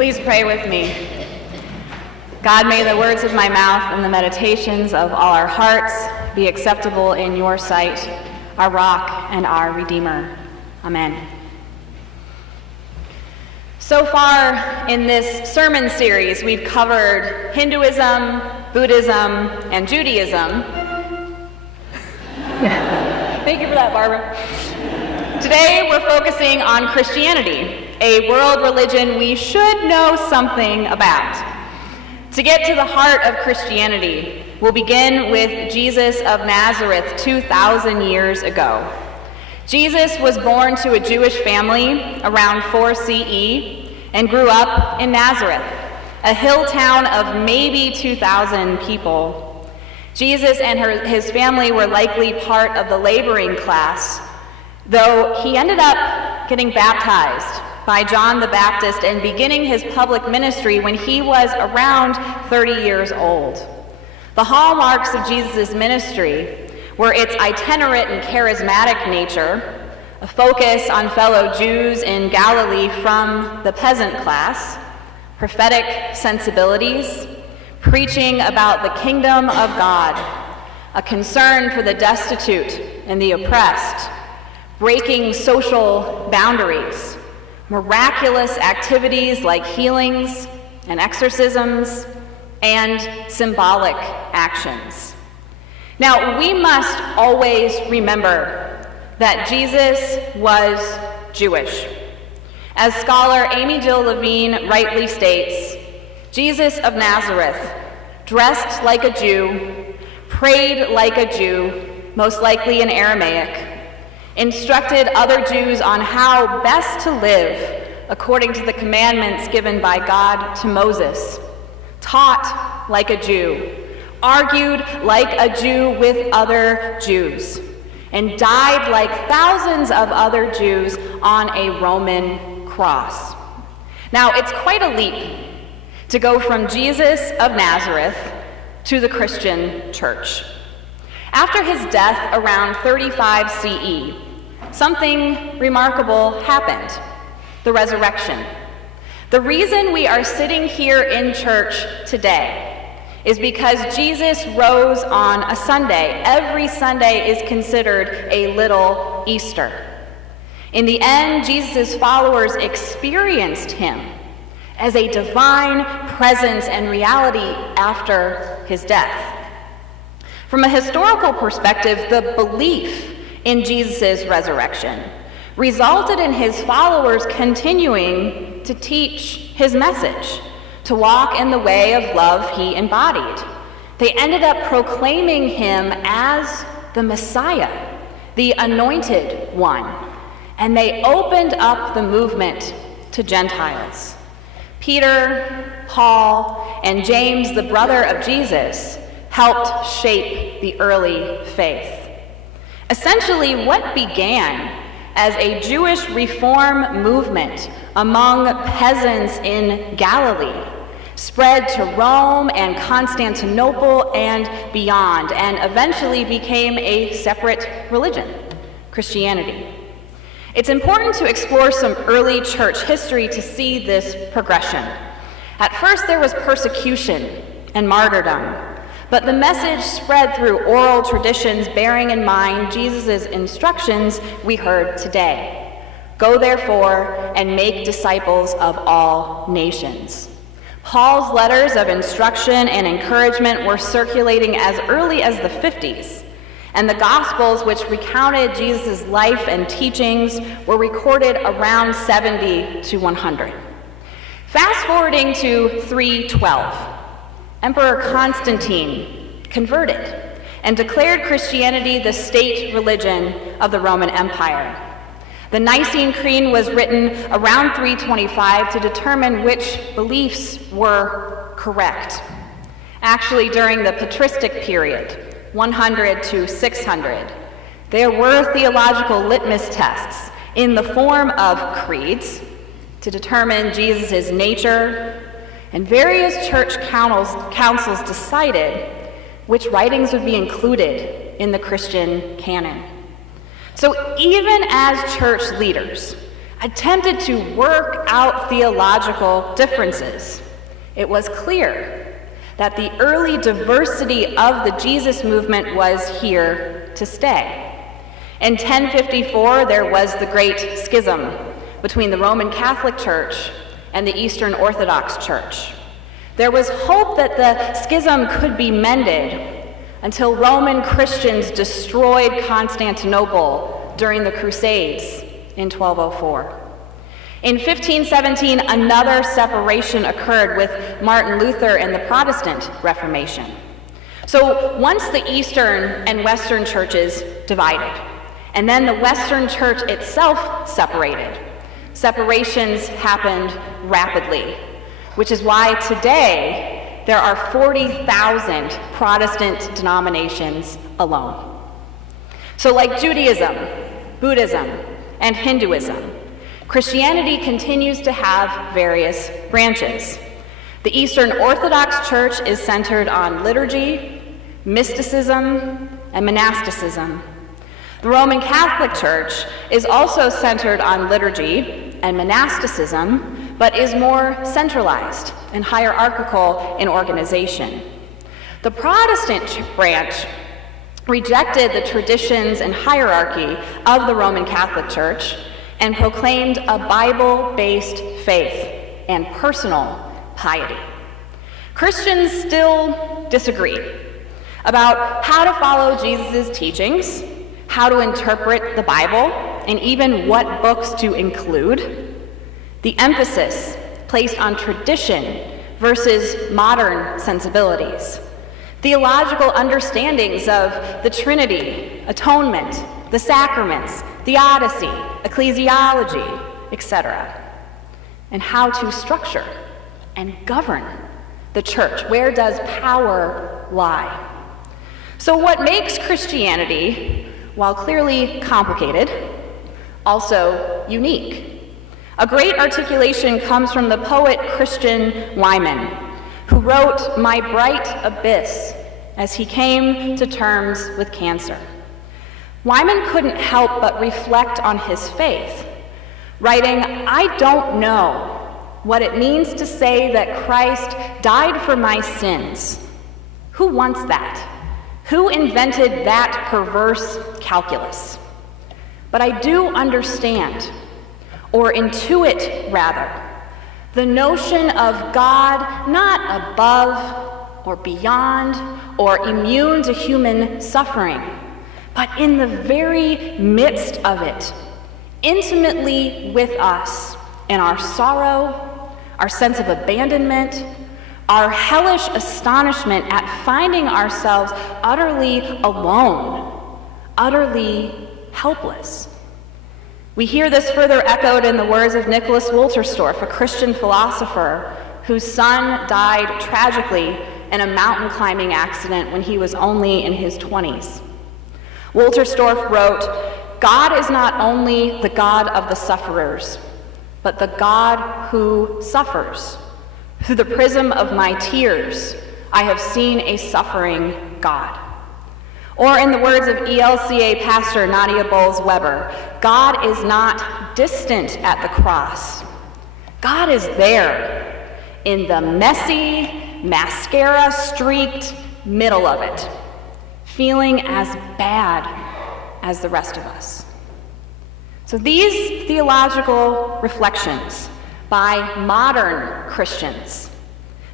Please pray with me. God, may the words of my mouth and the meditations of all our hearts be acceptable in your sight, our rock and our Redeemer. Amen. So far in this sermon series, we've covered Hinduism, Buddhism, and Judaism. Thank you for that, Barbara. Today, we're focusing on Christianity, a world religion we should know something about. To get to the heart of Christianity, we'll begin with Jesus of Nazareth 2,000 years ago. Jesus was born to a Jewish family around 4 CE and grew up in Nazareth, a hill town of maybe 2,000 people. Jesus and his family were likely part of the laboring class, though he ended up getting baptized by John the Baptist and beginning his public ministry when he was around 30 years old. The hallmarks of Jesus' ministry were its itinerant and charismatic nature, a focus on fellow Jews in Galilee from the peasant class, prophetic sensibilities, preaching about the kingdom of God, a concern for the destitute and the oppressed, breaking social boundaries, miraculous activities like healings and exorcisms, and symbolic actions. Now, we must always remember that Jesus was Jewish. As scholar Amy Jill Levine rightly states, Jesus of Nazareth, dressed like a Jew, prayed like a Jew, most likely in Aramaic, instructed other Jews on how best to live according to the commandments given by God to Moses, taught like a Jew, argued like a Jew with other Jews, and died like thousands of other Jews on a Roman cross. Now, it's quite a leap to go from Jesus of Nazareth to the Christian church. After his death around 35 CE, something remarkable happened: the resurrection. The reason we are sitting here in church today is because Jesus rose on a Sunday. Every Sunday is considered a little Easter. In the end, Jesus' followers experienced him as a divine presence and reality after his death. From a historical perspective, the belief in Jesus' resurrection resulted in his followers continuing to teach his message, to walk in the way of love he embodied. They ended up proclaiming him as the Messiah, the Anointed One, and they opened up the movement to Gentiles. Peter, Paul, and James, the brother of Jesus, helped shape the early faith. Essentially, what began as a Jewish reform movement among peasants in Galilee spread to Rome and Constantinople and beyond, and eventually became a separate religion, Christianity. It's important to explore some early church history to see this progression. At first, there was persecution and martyrdom, but the message spread through oral traditions, bearing in mind Jesus' instructions we heard today. Go therefore and make disciples of all nations. Paul's letters of instruction and encouragement were circulating as early as the 50s, and the Gospels, which recounted Jesus' life and teachings, were recorded around 70 to 100. Fast forwarding to 312, Emperor Constantine converted and declared Christianity the state religion of the Roman Empire. The Nicene Creed was written around 325 to determine which beliefs were correct. Actually, during the patristic period, 100 to 600, there were theological litmus tests in the form of creeds to determine Jesus' nature, and various church councils decided which writings would be included in the Christian canon. So even as church leaders, attempted to work out theological differences. It was clear that the early diversity of the Jesus movement was here to stay. In 1054, there was the Great Schism between the Roman Catholic Church and the Eastern Orthodox Church. There was hope that the schism could be mended until Roman Christians destroyed Constantinople during the Crusades in 1204. In 1517, another separation occurred with Martin Luther and the Protestant Reformation. So once the Eastern and Western churches divided, and then the Western church itself separated, separations happened rapidly, which is why today there are 40,000 Protestant denominations alone. So like Judaism, Buddhism, and Hinduism, Christianity continues to have various branches. The Eastern Orthodox Church is centered on liturgy, mysticism, and monasticism. The Roman Catholic Church is also centered on liturgy and monasticism, but is more centralized and hierarchical in organization. The Protestant branch rejected the traditions and hierarchy of the Roman Catholic Church and proclaimed a Bible-based faith and personal piety. Christians still disagree about how to follow Jesus' teachings, how to interpret the Bible, and even what books to include. The emphasis placed on tradition versus modern sensibilities. Theological understandings of the Trinity, atonement, the sacraments, theodicy, ecclesiology, etc. And how to structure and govern the church. Where does power lie? So what makes Christianity, while clearly complicated, also unique? A great articulation comes from the poet Christian Wyman, who wrote "My Bright Abyss" as he came to terms with cancer. Wyman couldn't help but reflect on his faith, writing, "I don't know what it means to say that Christ died for my sins. Who wants that? Who invented that perverse calculus? But I do understand, or intuit rather, the notion of God not above or beyond or immune to human suffering, but in the very midst of it, intimately with us in our sorrow, our sense of abandonment, our hellish astonishment at finding ourselves utterly alone, utterly helpless." We hear this further echoed in the words of Nicholas Wolterstorff, a Christian philosopher whose son died tragically in a mountain climbing accident when he was only in his 20s. Wolterstorff wrote, "God is not only the God of the sufferers, but the God who suffers. Through the prism of my tears, I have seen a suffering God." Or in the words of ELCA pastor Nadia Bowles-Weber, God is not distant at the cross. God is there in the messy, mascara-streaked middle of it, feeling as bad as the rest of us. So these theological reflections by modern Christians,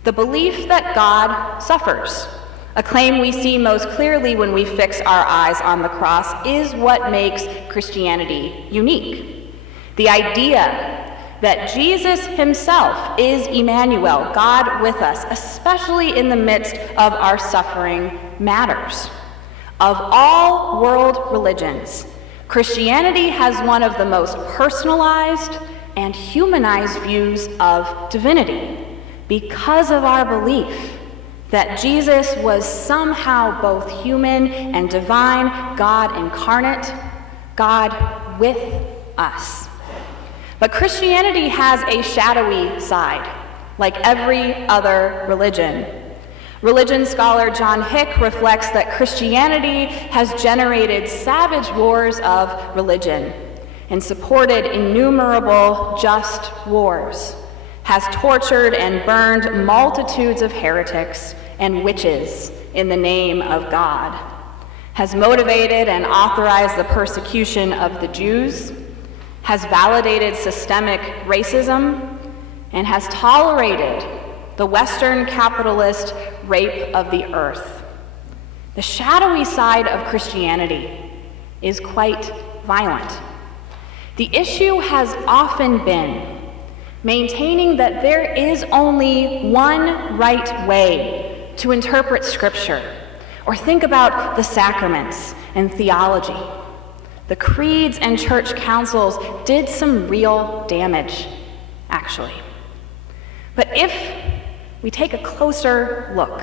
the belief that God suffers, a claim we see most clearly when we fix our eyes on the cross, is what makes Christianity unique. The idea that Jesus himself is Emmanuel, God with us, especially in the midst of our suffering, matters. Of all world religions, Christianity has one of the most personalized and humanized views of divinity because of our belief that Jesus was somehow both human and divine, God incarnate, God with us. But Christianity has a shadowy side, like every other religion. Religion scholar John Hick reflects that Christianity has generated savage wars of religion, and supported innumerable just wars, has tortured and burned multitudes of heretics and witches in the name of God, has motivated and authorized the persecution of the Jews, has validated systemic racism, and has tolerated the Western capitalist rape of the earth. The shadowy side of Christianity is quite violent. The issue has often been maintaining that there is only one right way to interpret Scripture or think about the sacraments and theology. The creeds and church councils did some real damage, actually. But if we take a closer look,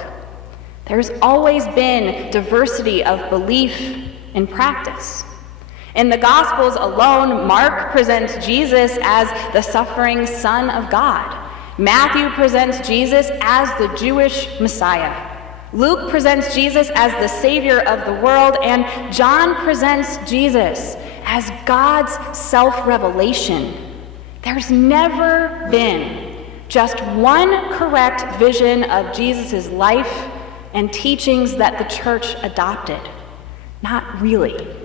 there's always been diversity of belief and practice. In the Gospels alone, Mark presents Jesus as the suffering Son of God. Matthew presents Jesus as the Jewish Messiah. Luke presents Jesus as the Savior of the world, and John presents Jesus as God's self-revelation. There's never been just one correct vision of Jesus' life and teachings that the church adopted. Not really.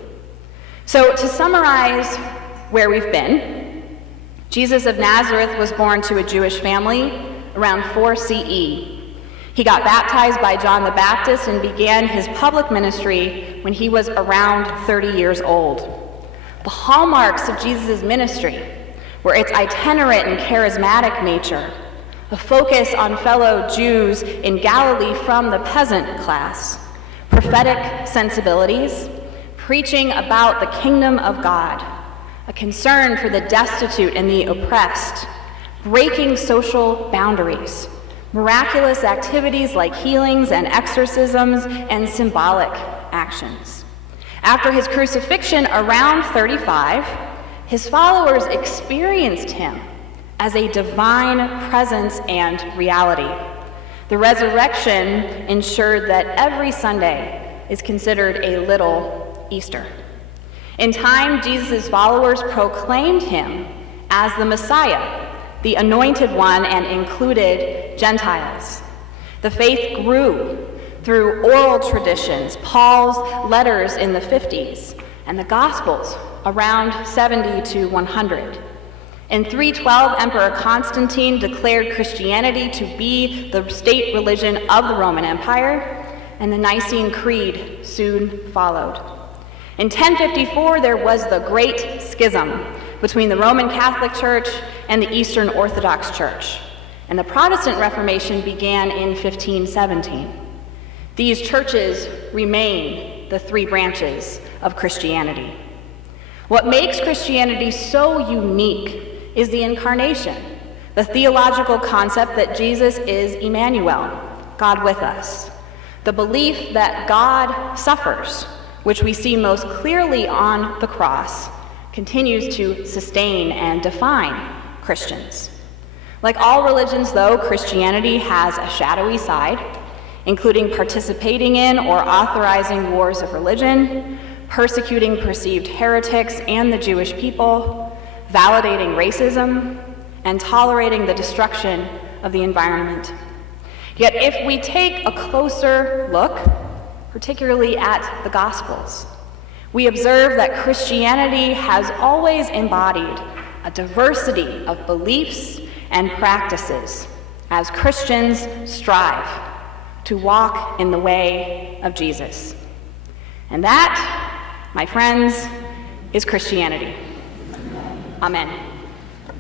So to summarize where we've been, Jesus of Nazareth was born to a Jewish family around 4 CE. He got baptized by John the Baptist and began his public ministry when he was around 30 years old. The hallmarks of Jesus' ministry were its itinerant and charismatic nature, a focus on fellow Jews in Galilee from the peasant class, prophetic sensibilities, preaching about the kingdom of God, a concern for the destitute and the oppressed, breaking social boundaries, miraculous activities like healings and exorcisms, and symbolic actions. After his crucifixion around 35, his followers experienced him as a divine presence and reality. The resurrection ensured that every Sunday is considered a little Easter. In time, Jesus' followers proclaimed him as the Messiah, the Anointed One, and included Gentiles. The faith grew through oral traditions, Paul's letters in the 50s, and the Gospels around 70 to 100. In 312, Emperor Constantine declared Christianity to be the state religion of the Roman Empire, and the Nicene Creed soon followed. In 1054, there was the Great Schism between the Roman Catholic Church and the Eastern Orthodox Church, and the Protestant Reformation began in 1517. These churches remain the three branches of Christianity. What makes Christianity so unique is the incarnation, the theological concept that Jesus is Emmanuel, God with us, the belief that God suffers, which we see most clearly on the cross, continues to sustain and define Christians. Like all religions, though, Christianity has a shadowy side, including participating in or authorizing wars of religion, persecuting perceived heretics and the Jewish people, validating racism, and tolerating the destruction of the environment. Yet if we take a closer look, particularly at the Gospels, we observe that Christianity has always embodied a diversity of beliefs and practices as Christians strive to walk in the way of Jesus. And that, my friends, is Christianity. Amen.